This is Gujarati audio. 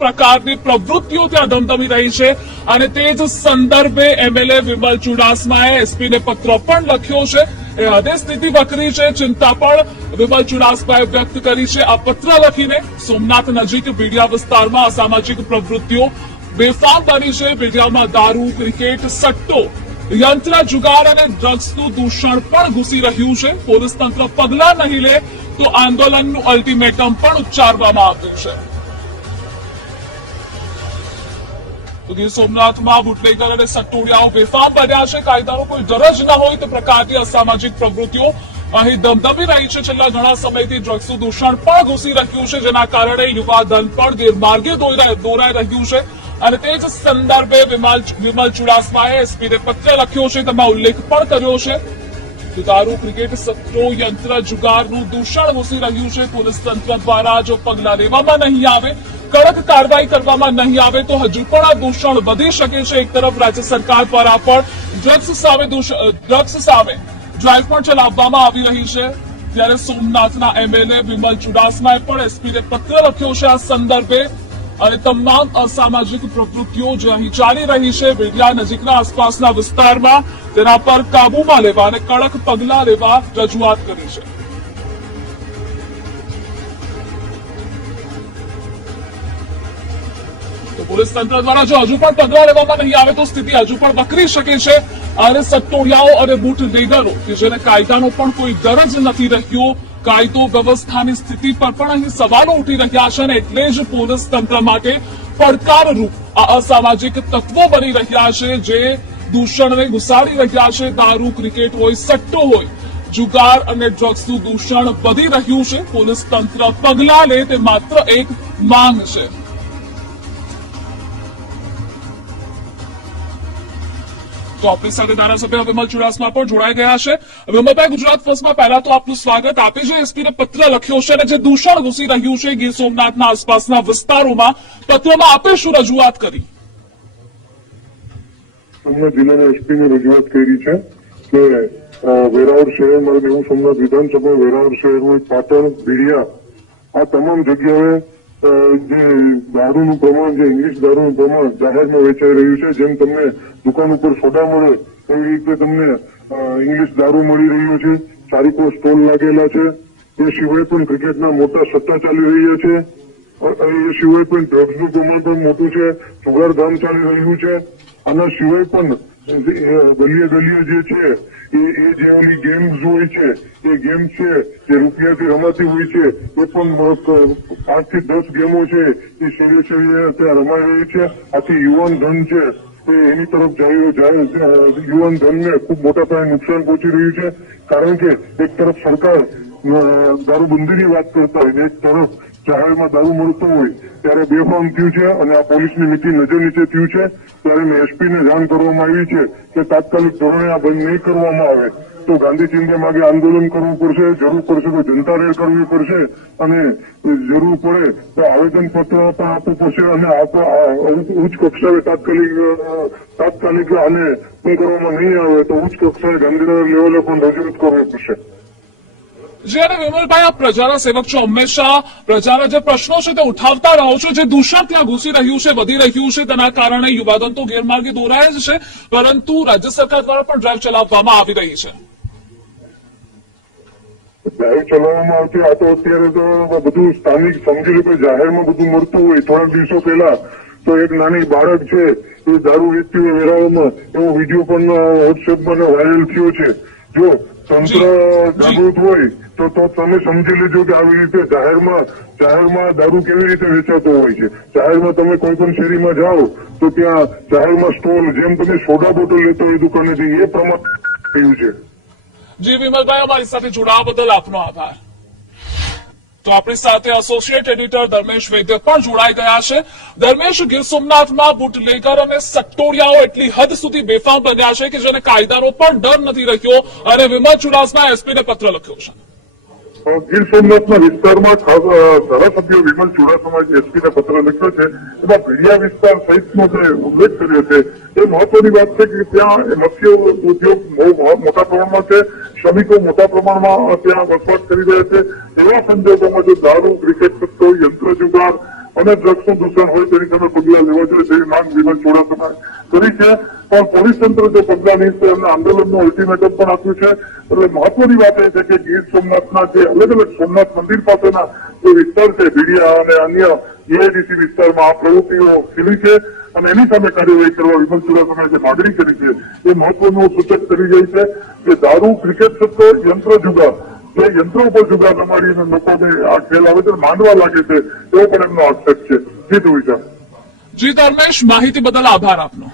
પ્રકારની પ્રવૃત્તિઓ ત્યાં ધમધમી રહી છે અને તે જ સંદર્ભે એમએલએ વિમલ ચુડાસમાએ એસપીને પત્ર પણ લખ્યો છે. એ હદે સ્થિતિ વકરી છે, ચિંતા પણ વિમલ ચુડાસમાએ વ્યક્ત કરી છે. આ પત્ર લખીને સોમનાથ નજીક બીડિયા વિસ્તારમાં અસામાજિક પ્રવૃત્તિઓ બેફામ બની છે. બીડિયામાં દારૂ, ક્રિકેટ, સટ્ટો, યંત્ર જુગાર અને ડ્રગ્સનું દૂષણ પણ ઘૂસી રહ્યું છે. પોલીસ તંત્ર પગલાં નહીં લે તો આંદોલનનું અલ્ટિમેટમ પણ ઉચ્ચારવામાં આવ્યું છે. તો ગીર સોમનાથમાં બુટલેગર અને સટ્ટોડિયાઓ બેફામ બન્યા છે. કાયદાનો કોઈ ડર જ ન હોય તે પ્રકારની અસામાજિક પ્રવૃત્તિઓ અહીં ધમધમી રહી છે. છેલ્લા ઘણા સમયથી ડ્રગ્સનું દૂષણ પણ ઘૂસી રહ્યું છે, જેના કારણે યુવાધન પણ ગેરમાર્ગે દોરાઈ રહ્યું છે. અને તે જ સંદર્ભે વિમલ ચુડાસમાએ એસપીને પત્ર લખ્યો છે. તેમાં ઉલ્લેખ પણ કર્યો છે કે દારૂ, ક્રિકેટ, સટ્ટો, યંત્ર જુગારનું દૂષણ ઘૂસી રહ્યું છે. પોલીસ તંત્ર દ્વારા જો પગલાં લેવામાં નહીં આવે, કડક કાર્યવાહી કરવામાં નહીં આવે તો હજુ પણ આ દૂષણ વધી શકે છે. એક તરફ રાજ્ય સરકાર દ્વારા પણ ડ્રગ્સ સામે ડ્રાઈવ પણ ચલાવવામાં આવી રહી છે, ત્યારે સોમનાથના એમએલએ વિમલ ચુડાસમાએ પણ એસપીને પત્ર લખ્યો છે આ સંદર્ભે. અને તમામ અસામાજિક પ્રવૃત્તિઓ જે અહીં ચાલી રહી છે બીડિયા નજીકના આસપાસના વિસ્તારમાં, તેના પર કાબુમાં લેવા અને કડક પગલાં લેવા રજૂઆત કરી છે. પોલીસ તંત્ર દ્વારા જો હજુ પણ પગલાં લેવામાં નહીં આવે તો સ્થિતિ હજુ પણ વકરી શકે છે. અને સટ્ટોડિયાઓ અને બુટલેગરો કે જેને કાયદાનો પણ કોઈ ડર જ નથી રહ્યો, કાયદો વ્યવસ્થાની સ્થિતિ પર પણ અહીં સવાલો ઉઠી રહ્યા છે. અને એટલે જ પોલીસ તંત્ર માટે પડકારરૂપ આ અસામાજિક તત્વો બની રહ્યા છે, જે દૂષણને ઘુસાડી રહ્યા છે. દારૂ, ક્રિકેટ હોય, સટ્ટો હોય, જુગાર અને ડ્રગ્સનું દૂષણ વધી રહ્યું છે. પોલીસ તંત્ર પગલાં લે તે માત્ર એક માંગ છે. તો આપણી સાથે ધારાસભ્ય વિમલ ચુડાસમા પણ જોડાઈ ગયા છે. વિમલભાઈ, ગુજરાત ફર્સ્ટમાં પહેલા તો આપનું સ્વાગત. આપે જે એસપીને પત્ર લખ્યો છે અને જે દૂષણ ઘૂસી રહ્યું છે ગીર સોમનાથના આસપાસના વિસ્તારોમાં, પત્રમાં આપે શું રજૂઆત કરી? અમને જિલ્લાના એસપીને રજૂઆત કરી છે કે વેરાવળ શહેરમાં, ગીર સોમનાથ વિધાનસભા વેરાવળ શહેરમાં, પાટણ, બીડિયા, આ તમામ જગ્યાએ જે દારૂનું પ્રમાણ, જે ઇંગ્લિશ દારૂનું પ્રમાણ જાહેરમાં વેચાઈ રહ્યું છે, જેમ તમને દુકાન ઉપર સોડા મળે એવી રીતે તમને ઇંગ્લિશ દારૂ મળી રહ્યો છે. ચારીકો સ્ટોલ લાગેલા છે. એ સિવાય પણ ક્રિકેટના મોટા સટ્ટા ચાલી રહ્યા છે. એ સિવાય પણ ડ્રગ્સનું પ્રમાણ પણ મોટું છે. જુગારધામ ચાલી રહ્યું છે. આના સિવાય પણ ગલીએ જે છે એ જે ઓલી ગેમ્સ હોય છે, એ ગેમ છે જે રૂપિયાથી રમાતી હોય છે, એ પણ 5 થી 10 ગેમો છે એ શરીરે ત્યાં રમાઈ રહી છે. આથી યુવાન ધન છે એની તરફ યુવાન ધનને ખૂબ મોટા પાયે નુકસાન પહોંચી રહ્યું છે. કારણ કે એક તરફ સરકાર દારૂબંધીની વાત કરતા હોય, એક તરફ જાહેરમાં દારૂ મળતો હોય ત્યારે બેફામ થયું છે અને આ પોલીસની નીતિ નજર નીચે થયું છે. ત્યારે મેં એસપીને જાણ કરવામાં આવી છે કે તાત્કાલિક ધોરણે આ બંધ નહીં કરવામાં આવે તો ગાંધી ચિંધ્યા માગે આંદોલન કરવું પડશે. જરૂર પડશે તો જનતા રેડ કરવી પડશે અને જરૂર પડે તો આવેદનપત્ર પણ આપવું પડશે. અને ઉચ્ચ કક્ષાએ તાત્કાલિક આને શું કરવામાં નહીં આવે તો ઉચ્ચ કક્ષાએ ગાંધીનગર લેવલે પણ રજૂઆત કરવી પડશે. જ્યારે વિમલભાઈ, આપ પ્રજાના સેવક છો, હંમેશા પ્રજાના જે પ્રશ્નો છે તે ઉઠાવતા રહો છો. જે દૂષણ ત્યાં ઘૂસી રહ્યું છે, વધી રહ્યું છે, તેના કારણે યુવાધન તો ગેરમાર્ગે દોરાય જ છે, પરંતુ રાજ્ય સરકાર દ્વારા પણ ડ્રાઈવ ચલાવવામાં આવી રહી છે. ડ્રાઈવ ચલાવવામાં આવતી, આ તો અત્યારે તો બધું સ્થાનિક સમજી લો કે જાહેરમાં બધું મળતું હોય. થોડાક દિવસો પહેલા તો એક નાની બાળક છે એ દારૂ વેચતી હોય વેરાવળમાં, એવો વિડીયો પણ વોટ્સએપમાં વાયરલ થયો છે. જો તંત્ર જાગૃત હોય તો તમે સમજી લેજો કે આવી રીતે જાહેરમાં દારૂ કેવી રીતે વેચાતો હોય છે. જાહેરમાં તમે કોઈ પણ શેરીમાં જાઓ તો ત્યાં જાહેરમાં સ્ટોલ, જેમ તમે સોડા બોટલ લેતો હોય દુકાનેથી, એ પ્રમાણ થયું છે. જી વિમલભાઈ, અમારી સાથે જોડાવા બદલ આપનો આભાર. તો આપણી સાથે એસોસિએટ એડિટર ધર્મેશ વૈદ્ય પણ જોડાઈ ગયા છે. ધર્મેશ, ગીર સોમનાથમાં બુટલેગર અને સટ્ટોડિયાઓ એટલી હદ સુધી બેફામ બન્યા છે કે જેને કાયદાનો પણ ડર નથી રહ્યો, અને વિમલ ચુડાસમાએ એસપીને પત્ર લખ્યો છે. ગીર સોમનાથના વિસ્તારમાં ધારાસભ્ય વિમલ ચુડાસમાએ એસપીને પત્ર લખ્યો છે. એમાં ભીડિયા વિસ્તાર સહિતનો જે ઉલ્લેખ કર્યો છે એ મહત્વની વાત છે કે ત્યાં મત્સ્ય ઉદ્યોગ બહુ મોટા પ્રમાણમાં છે. શ્રમિકો મોટા પ્રમાણમાં ત્યાં વસવાટ કરી રહ્યા છે. એવા સંજોગોમાં જો દારૂ, ક્રિકેટ, સટ્ટો, યંત્ર જુગાર અને ડ્રગ્સનું દૂષણ હોય તેની સામે પગલાં લેવા જોઈએ તેવી માંગ વિનોદ ચુડાસમાએ કરી છે. પણ પોલીસ તંત્ર જો પગલાં નહીં તો એમને આંદોલનનું અલ્ટિમેટમ પણ આપ્યું છે. એટલે મહત્વની વાત એ છે કે ગીર સોમનાથના જે અલગ અલગ સોમનાથ મંદિર પાસેના જે વિસ્તાર છે ભીડિયા અને અન્ય એઆઈડીસી વિસ્તારમાં આ પ્રવૃત્તિઓ ખીલી છે અને એની સામે કાર્યવાહી કરવા વિમલ ચુડાસમાએ જે માગણી કરી છે એ મહત્વનું સૂચક કરી રહી છે કે દારૂ, ક્રિકેટ સટ્ટો, યંત્ર જુગાર જે યંત્રો ઉપર જુગાર રમાડીને લોકોને આ ખેલ આવે છે માનવા લાગે છે એવો પણ એમનો આક્ષેપ છે. જી ધ્રુવિકા. જી ધર્મેશ, માહિતી બદલ આભાર આપનો.